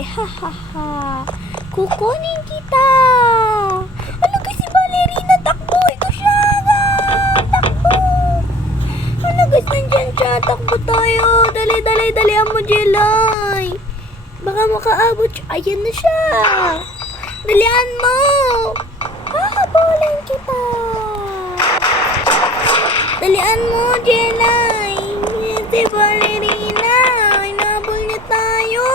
Jelay. Ha ha ha. Kukunin kita. Ano kasi ballerina? Takbo. Ito siya. Takbo. Ano guys, nandyan siya. Takbo tayo. Dali, dali, dalihan mo, Jelay. Baka makaabot siya. Ayan na siya. Dalihan mo. Hahabulin kita. Dalihan mo, Jelay. Si ballerina. Inabol niya tayo.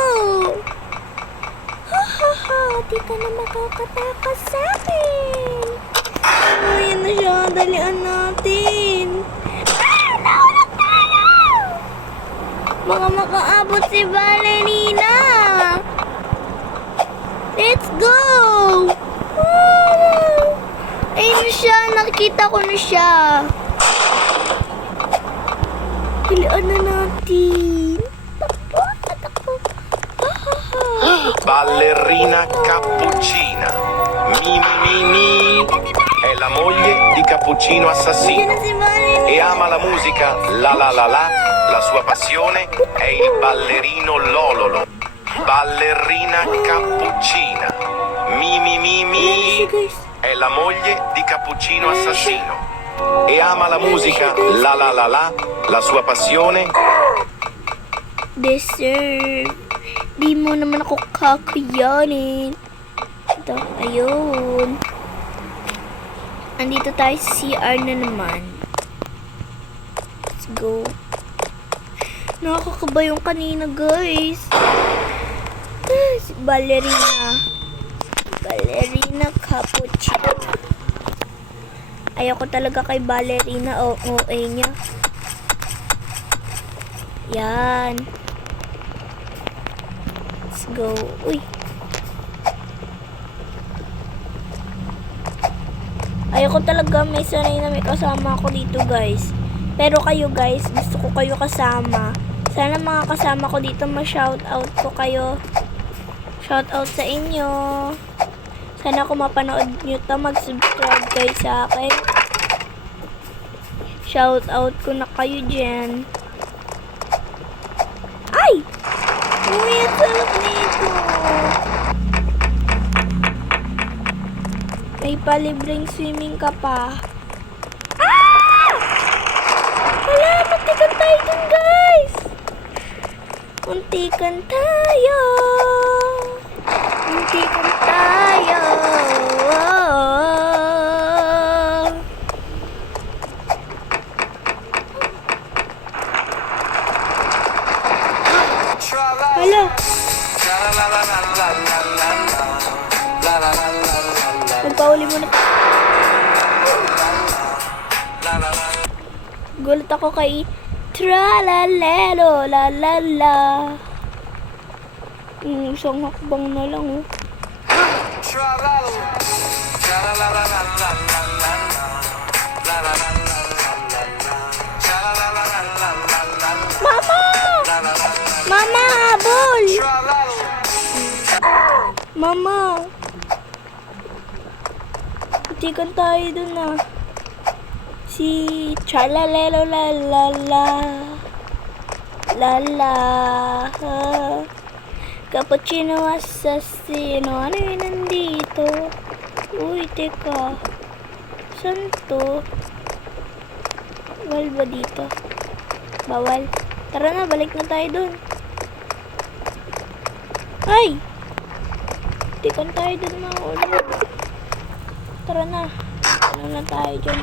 Ha ha ha. Di ka na makakatakas sa akin. Ayan na siya. Dalihan natin. Naulog tayo. Baka makaabot si ballerina. Let's go. Ayun na siya. Nakikita ko na siya. Dalihan na natin. Takbo, takbo. Ballerina Cappuccina. Mi mi mi. È la moglie di Cappuccino assassino e ama la musica la la la la. La sua passione è il ballerino Lololo. Ballerina Cappuccina. Mi mi mi mi. È la moglie di Cappuccino assassino e ama la musica la la la la. La sua passione Deserve. Di mo naman ako kakayanin. Ito, ayun. Andito tayo sa CR na naman. Let's go. Nakakakaba yung kanina, guys. Si ballerina. Ballerina Cappuccino. Ayoko talaga kay ballerina. OA niya. Yan. Let's go. Uy. Ayoko talaga may sanay na may kasama ako dito, guys. Pero kayo, guys, gusto ko kayo kasama. Sana mga kasama ko dito ma-shoutout ko kayo. Shoutout sa inyo. Sana kung mapanood nyo to, mag-subscribe kayo sa akin. Shoutout ko na kayo dyan. Ay! Umiyak sarap nito. May palibreng swimming ka pa. Ah! Wala, muntikan tayo dun, guys. Muntikan tayo. Muntikan tayo. Hala. Magpauli mo na. Gulat ako kay Tralalelo la la la. Isang hakbang na lang, oh. Mama! Mama, habol! Mama! Itikan tayo dun, ah. Si Tralalelo la la la. La la. Cappuccino assassino. Ano yun nandito? Uy, teka. Saan to? Bawal ba dito? Bawal. Tara na, balik na tayo dun. Ay! Tikan tayo dun, mga ulo. Tara na. Ano na tayo dyan?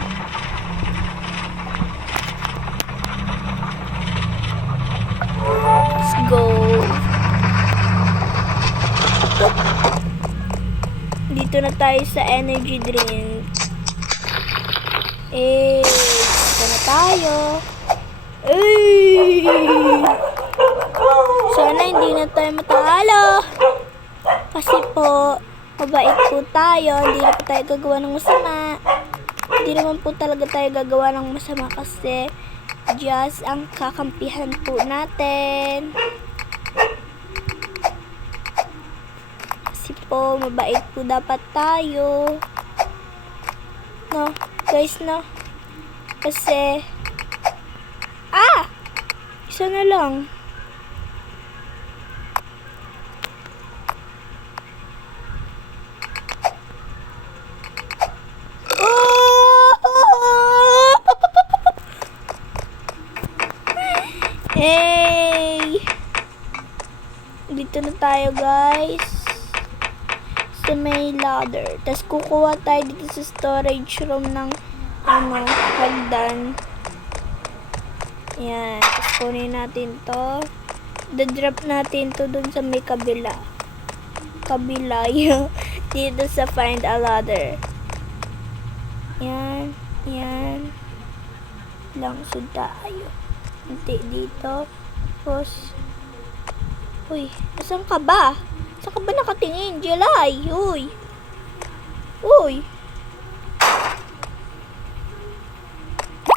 Let's go. Dito na tayo sa energy drink. Dito na tayo. Sana hindi na tayo matalo. Kasi po, mabait po tayo. Hindi na po tayo gagawa ng masama. Hindi naman po talaga tayo gagawa ng masama kasi just ang kakampihan po natin. Kasi po, mabait po dapat tayo. No, guys, no. Kasi, isa na lang. dito na tayo, guys. Sa may ladder. Tapos kukuha tayo dito sa storage room ng hagdan. Yan. Tapos kunin natin to. Dadrop natin to dun sa may kabila. Kabila yung dito sa find a ladder. Yan. Yan. Langsod tayo. Unti dito. Tapos, uy, saan ka ba? Saan ka ba nakatingin? Jelay, uy. Uy.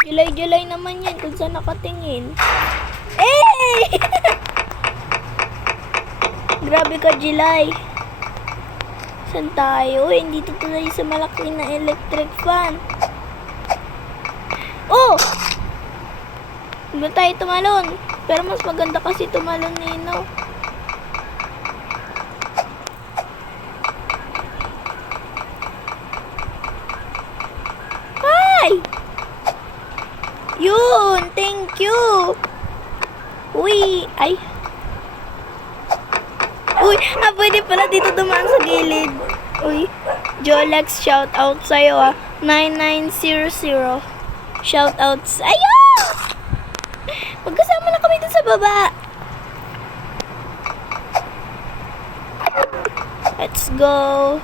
Jelay naman yan kung saan nakatingin. Eh! Grabe ka, Jelay. Saan tayo? Uy, dito tayo sa malaki na electric fan. Oh! Hindi tayo tumalon. Pero mas maganda kasi tumalon, Nino. Hi! Yun! Thank you! Uy! Ay! Uy! Pwede pala dito dumaan sa gilid. Uy! Jolex, shout out sa'yo 9900. Shout out sa'yo! Magkasama na kami dun sa baba. Let's go.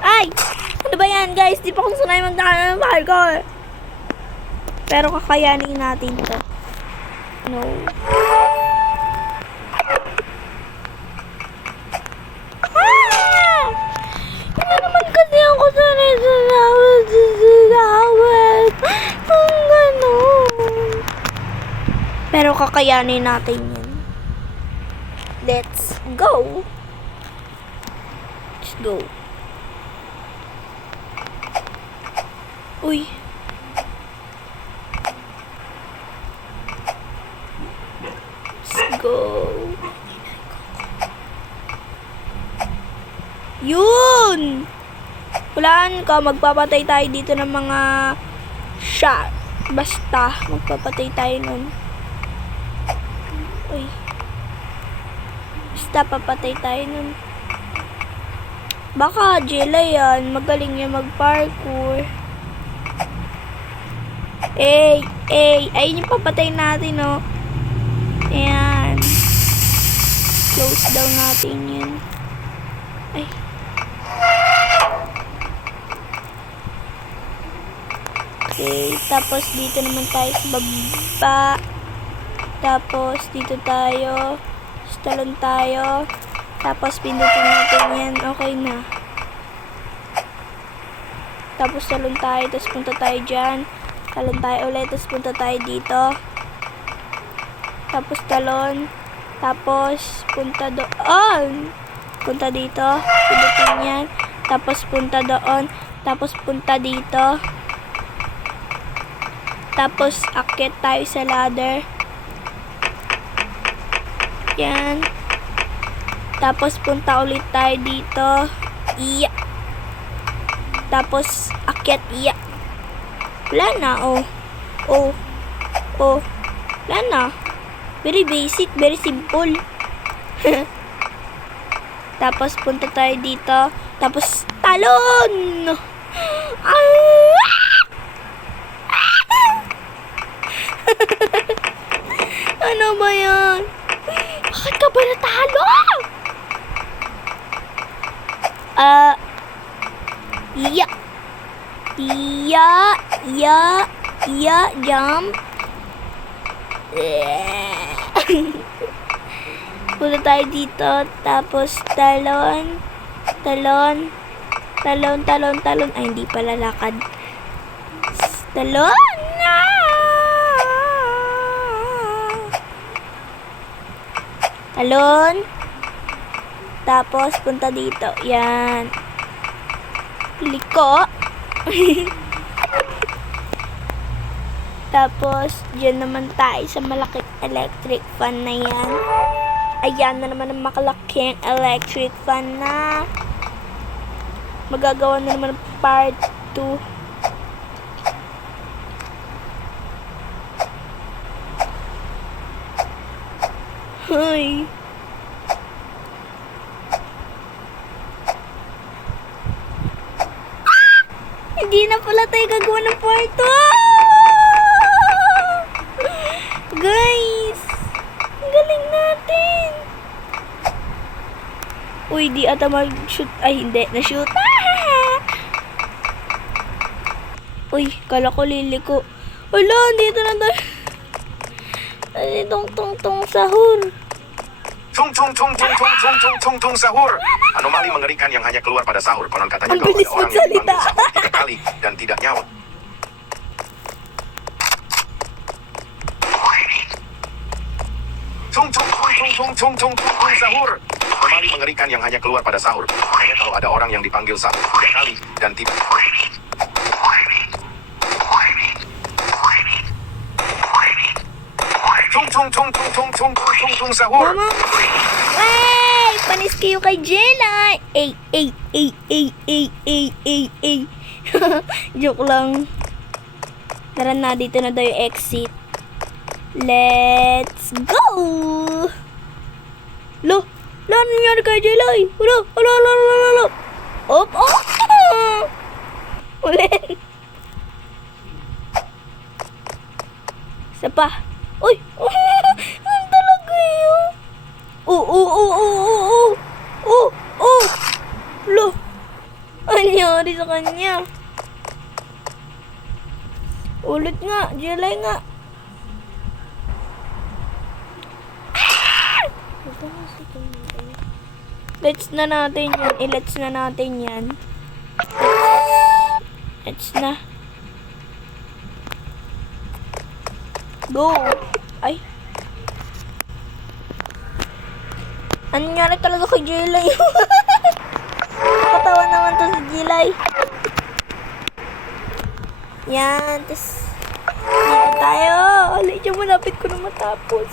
Ay! Ano ba yan, guys? Di pa kung sanay magdaan ng parkour. Pero kakayanin natin to. No. Ah! Hindi naman kasi ako sanay sa lawat. Ang ganun. Pero kakayanin natin yan. Let's go. Let's go. Uy. Let's go. Yun! Walaan ka, magpapatay tayo dito ng mga shot. Basta, magpapatay tayo nun. Uy. Basta, papatay tayo nun. Baka, Jela yan. Magaling yan mag-parkour. Ayun yung papatay natin, oh. Ayan. Close down natin yan. Ay. Okay, tapos dito naman tayo sa baba. Tapos dito tayo. Talon tayo. Tapos pindutin natin yan. Okay na. Tapos talon tayo. Tapos punta tayo dyan. Talon tayo ulit. Tapos punta tayo dito. Tapos talon. Tapos punta doon. Punta dito. Pindutin yan. Tapos punta doon. Tapos punta dito. Tapos akyat tayo sa ladder. Yan. Tapos punta ulit tayo dito. Iya. Tapos akyat iya. Wala na, oh. Oh. Oh. Wala na. Very basic, very simple. Tapos punta tayo dito. Tapos talon. Ano ba yan? Bakit ka ba natalo? Yeah. Jump. Punta tayo dito. Tapos talon. Ay, hindi pala lakad. Talon. Talon. Tapos, punta dito. Yan. Liko. Tapos, dyan naman tayo sa malaking electric fan na yan. Ayan na naman ang makalaking electric fan na. Magagawa na naman part 2. Hi. Hindi na pala tayo gagawa ng part 2. Guys, ang galing natin. Uy, di ata mag-shoot. Ay, hindi. Na-shoot. Uy, kala ko liliko. Wala, dito na tayo. Ay, tong sahur. Tung tung tung tung tung tung tung tung tung sahur. Anomali mengerikan yang hanya keluar pada sahur. Konon katanya Ang kalau bilis ada orang yang magsalita. dipanggil sahur 3 kali dan tidak nyawa. Tung tung tung tung tung tung tung tung sahur. Anomali mengerikan yang hanya keluar pada sahur. Katanya kalau ada orang yang dipanggil sahur 3 kali dan tidak. Tung tung tung tung tung tung tung tung tung sahur. Mama. Ay, panis kayo kay Jelay. Ay. Joke lang. Tara na, dito na tayo exit. Let's go! Lo, ano nangyari kay Jelay? Lo. Op. Ulit. Isa pa. Uy! Ano talaga yun? Lo! Ano nangyari sa kanya? Ulit nga. Jelay nga. Let's na natin yan. Let's na natin yan. Let's na. Go! Ay. Ano nangyari talaga kay Jelay? Nakatawa naman to si Jelay. Yan. Tapos, dito tayo. Alay, dyan malapit ko na matapos.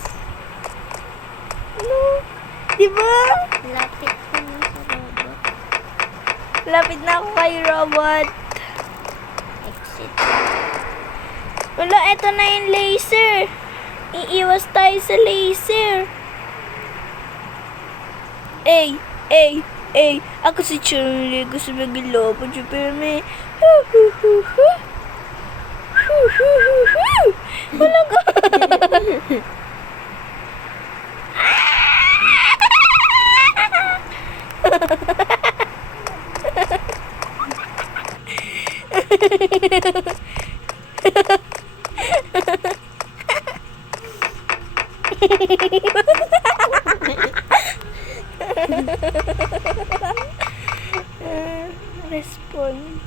Ano? Diba? Lapit ko na sa robot. Lapit na ako kay robot. Exit. Wala, eto na yung laser. Iiwas tayo sa laser. Ay. Ako si Charlie. Gusto magilo po siya pero may... Wala ka. Respond.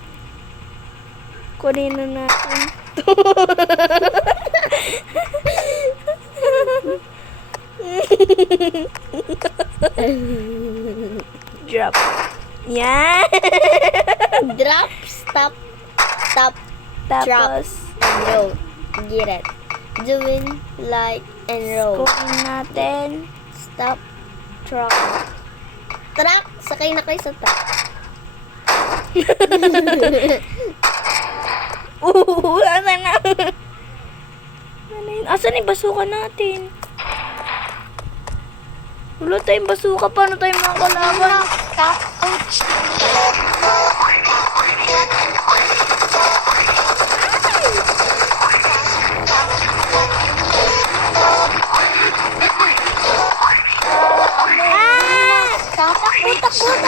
Kunin na natin. Drop. Yan. Drop, stop, Tapos, and roll. Get it. Doing, like, and roll. kunin natin. Stop, truck. Truck, sakay na kayo sa truck. Asan na? Ano yun? Asan yung basuka natin? Wala tayong basuka. Paano tayo mga kalaban? Takbo!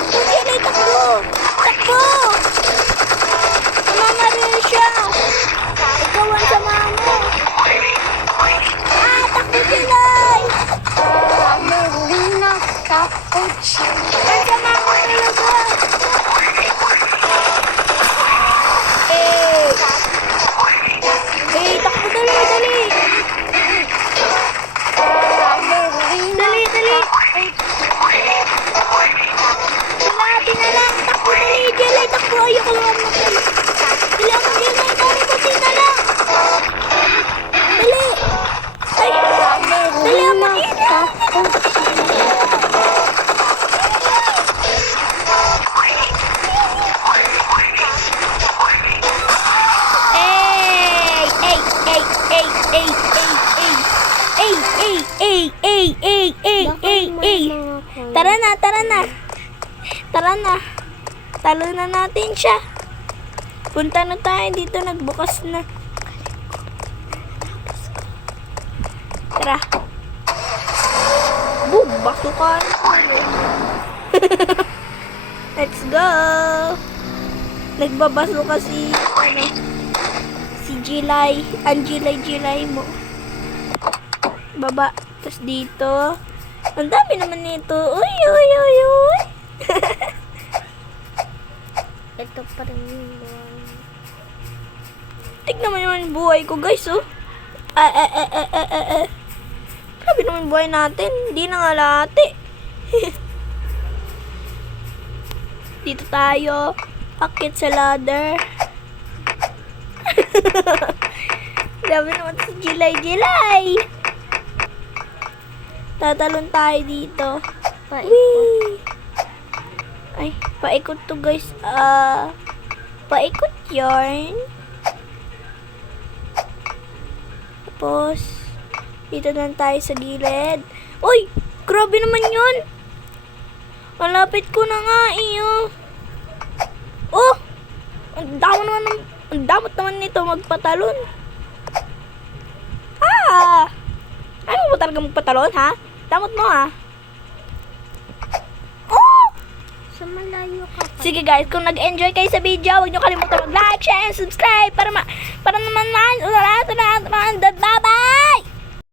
Jelay, takbo! Takbo! Sama rin siya! Ikaw ang sama mo! Takbo, Jelay! Ang sama mo talaga! Takbo, dali! Dali! Kalahati na lang! Takbo, dali! Jelay, takbo! Ayoko lang matay! Dali ako, Jelay! Dali, kunti na lang! Dali! Ay! Dali ako, Jelay! Tara na. Talo na natin siya. Punta na tayo dito, nagbukas na. Tara. Boom! Basukan! Let's go! Nagbabasuka si, si Jilay. Ang Jilay mo. Baba. Tapos dito. Ang dami naman nito. Uy, uy, uy, uy. Ito pa rin yung buhay. Tignan mo naman yung buhay ko, guys, oh. Grabe naman buhay natin. Hindi na nga lati. Dito tayo. Akit sa ladder. Grabe naman si Jilay. Tatalon tayo dito. Whee! Ay, paikot to, guys. Paikot yarn. Tapos, dito na tayo sa gilid. Uy! Grabe naman yun! Malapit ko na nga, iyo. Oh! Ang damot naman nito magpatalon. Ayaw mo ba talaga magpatalon, ha? Damot mo, ha? Oh! Sa malayo ka pa. Sige guys, kung nag-enjoy kayo sa video, huwag nyo kalimutan mag-like, share, and subscribe para naman bye-bye!